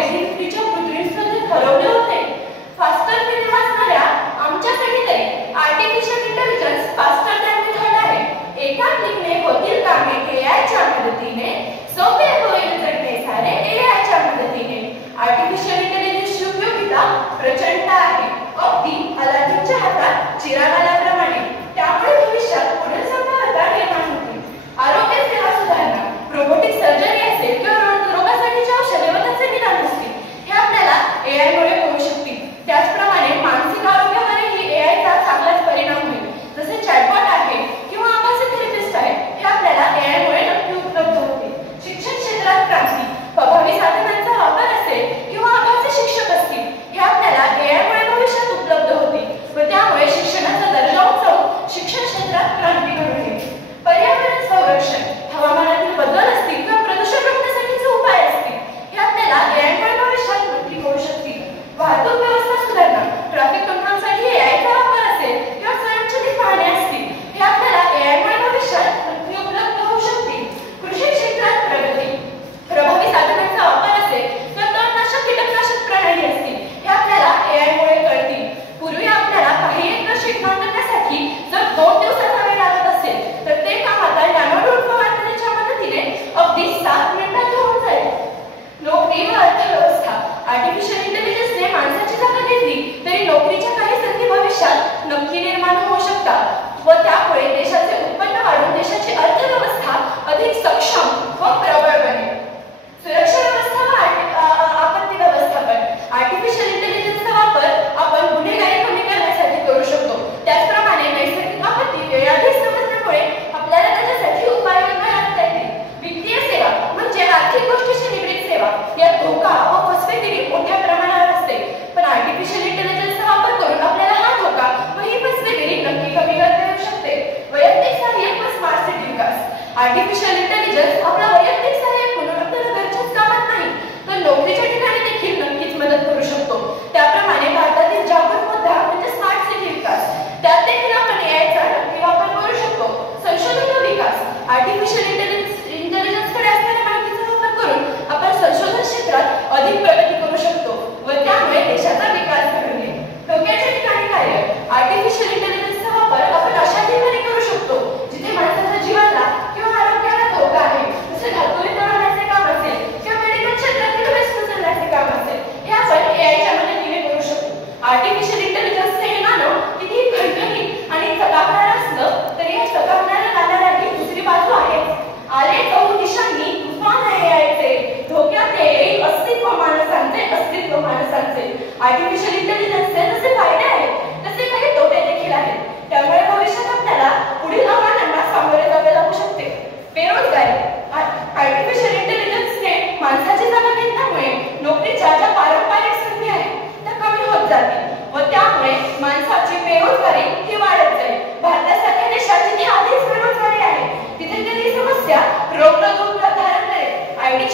डेडलिफ्टच्या पृथ्वी स्पर्धेत हरवले होते. फास्टर मध्ये वाचणाऱ्या आमच्यासाठी तरी artificial intelligence faster than method आहे. एका क्लिकने होतील कामे एआयच्या मदतीने, सोपे होईल जगणे सारे एआयच्या मदतीने. आर्टिफिशियल इंटेलिजन्सची उपयोगिता प्रचंड आहे, अगदी अलादीनच्या हातात चिराग आल्याप्रमाणे. त्यामुळे भविष्यात पुढील संभाव्यता निर्माण होतील. आरोग्य सेवा सुधारणा, रोबोटिक सर्जरी असेल किंवा रोगासाठीच्या औषधे व त्याचे निदान असतील, हे आपल्याला एआय मुळे होऊ शकतील. त्याचप्रमाणे मानसिक आरोग्यावरही एआयचा चांगलाच परिणाम होईल. जसे चॅटबॉट आहे किंवा आभासी थेरपिस्ट आहे, हे आपल्याला एआय मुळे नक्की उपलब्ध होतील. शिक्षण क्षेत्रात क्रांती, प्रभावी साधनांचा वापर असेल किंवा आभासी शिक्षक असतील, हे आपल्याला एआय मुळे भविष्यात उपलब्ध होतील व त्यामुळे शिक्षणाचा दर्जा उंचावून शिक्षण क्षेत्रात क्रांती घडून येईल. पर्यावरण संरक्षण, हवामानातील बदल असतील किंवा प्रदूषण रोखण्यासाठीचे उपाय असतील, हे आपल्याला एआय मुळे भविष्यात नक्की होऊ शकतील. वाहतूक व्यवस्था सुधारणा, ट्रॅफिक कंट्रोलसाठी एआयचा वापर असेल किंवा स्वयंचलित वाहने असतील, हे आपल्याला एआय मुळे भविष्यात नक्की उपलब्ध होऊ शकतील. कृषी क्षेत्रात प्रगती, प्रभावी साधनांचा वापर असेल किंवा तणनाशक कीटकनाशक प्रणाली असतील, हे आपल्याला एआय मुळे कळतील. पूर्वी आपल्याला काही एक शीट मांडण्यासाठी जर 2 दिवसाचा वेळ लागत असेल, तर ते काम आता नॅनो ड्रोन फवारणीच्या मदतीने अगदी 7 मिनिटात होऊन जाईल. नोकरी व अर्थव्यवस्था, आर्टिफिशियल इंटेलिजन्सने माणसाची जागा घेतली तरी नोकरीच्या काही संधी भविष्यात नक्की निर्माण होऊ शकतात व त्यामुळे देशाचे उत्पन्न वाढून देशाची अर्थव्यवस्था अधिक सक्षम व प्रबळ बनेल. सुरक्षा व्यवस्था व आपत्ती व्यवस्थापन, आर्टिफिशियल इंटेलिजन्सचा वापर आपण गुन्हेगारी कमी करण्यासाठी करू शकतो. त्याचप्रमाणे नैसर्गिक आपत्ती वेळाधीश समजण्यामुळे आपल्याला त्याच्यासाठी उपाययोजना करता येतील. वित्तीय सेवा म्हणजे आर्थिक गोष्टीशी निगडीत सेवा, यात धोका व फसवेगिरी मोठ्या प्रमाणावर असते, पण आर्टिफिशियल इंटेलिजन्सचा वापर करून आपल्याला हा धोका व ही फसवेगिरी नक्की कमी करता येऊ शकते. वैयक्तिक सहाय्यक व स्मार्ट सिटी विकास, आर्टिफिशियल इंटेलिजन्स आपला वैयक्तिक सहाय्यक म्हणून आपल्याला घरच्याच कामात नाही तर नोकरीच्या ठिकाणी देखील नक्कीच मदत करू शकतो. त्याप्रमाणे भारतातील जागतिक मुद्दा म्हणजे स्मार्ट सिटी विकास, त्यात देखील आपण एआयचा नक्की वापर करू शकतो. संशोधन व विकास, आर्टिफिशियल इंटेलिजन्सकडे असलेल्या माहितीचा वापर करून आपण संशोधन क्षेत्रात अधिक प्रगती करू शकतो व त्यामुळे देशाचा विकास घडून येईल. धोक्याच्या ठिकाणी कार्य, आर्टिफिशियल इंटेलिजन्सचा वापर आपण अशा ठिकाणी करू शकतो जिथे माणसाच्या जीवाला किंवा आरोग्याला धोका आहे, जसे धातू वितरणाचे काम असेल किंवा मेडिकल क्षेत्रातील वेस्ट उचलण्याचे काम असेल, हे आपण एआयच्या मदतीने करू शकतो. आर्टिफिशियल इंटेलिजन्सचे हे मानव किती खणखणीत आणि चकाकणारा असलं तरी या चकाकणाऱ्या नाण्यालाही दुसरी बाजू आहे. आले चहू दिशांनी तुफान आहे एआयचे, धोक्यात येईल अस्तित्व माणसांचे. आर्टिफिशियल इंटेलिजन्सचे जसे फायदे आहेत तसे काही तोटे देखील आहेत. त्यामुळे भविष्यात आपल्याला पुढील आव्हानांना सामोरे जावे लागू शकते. बेरोजगारी, आर्टिफिशियल इंटेलिजन्सने माणसाची जागा घेतल्यामुळे नोकरीच्या ज्या पारंपरिक संधी आहेत त्या कमी होत जातील व त्यामुळे माणसाची बेरोजगारी ही वाढत जाईल. भारतासारख्या देशात जिथे आधीच बेरोजगारी आहे तिथे ही समस्या रोखून धारण करेल. आयटी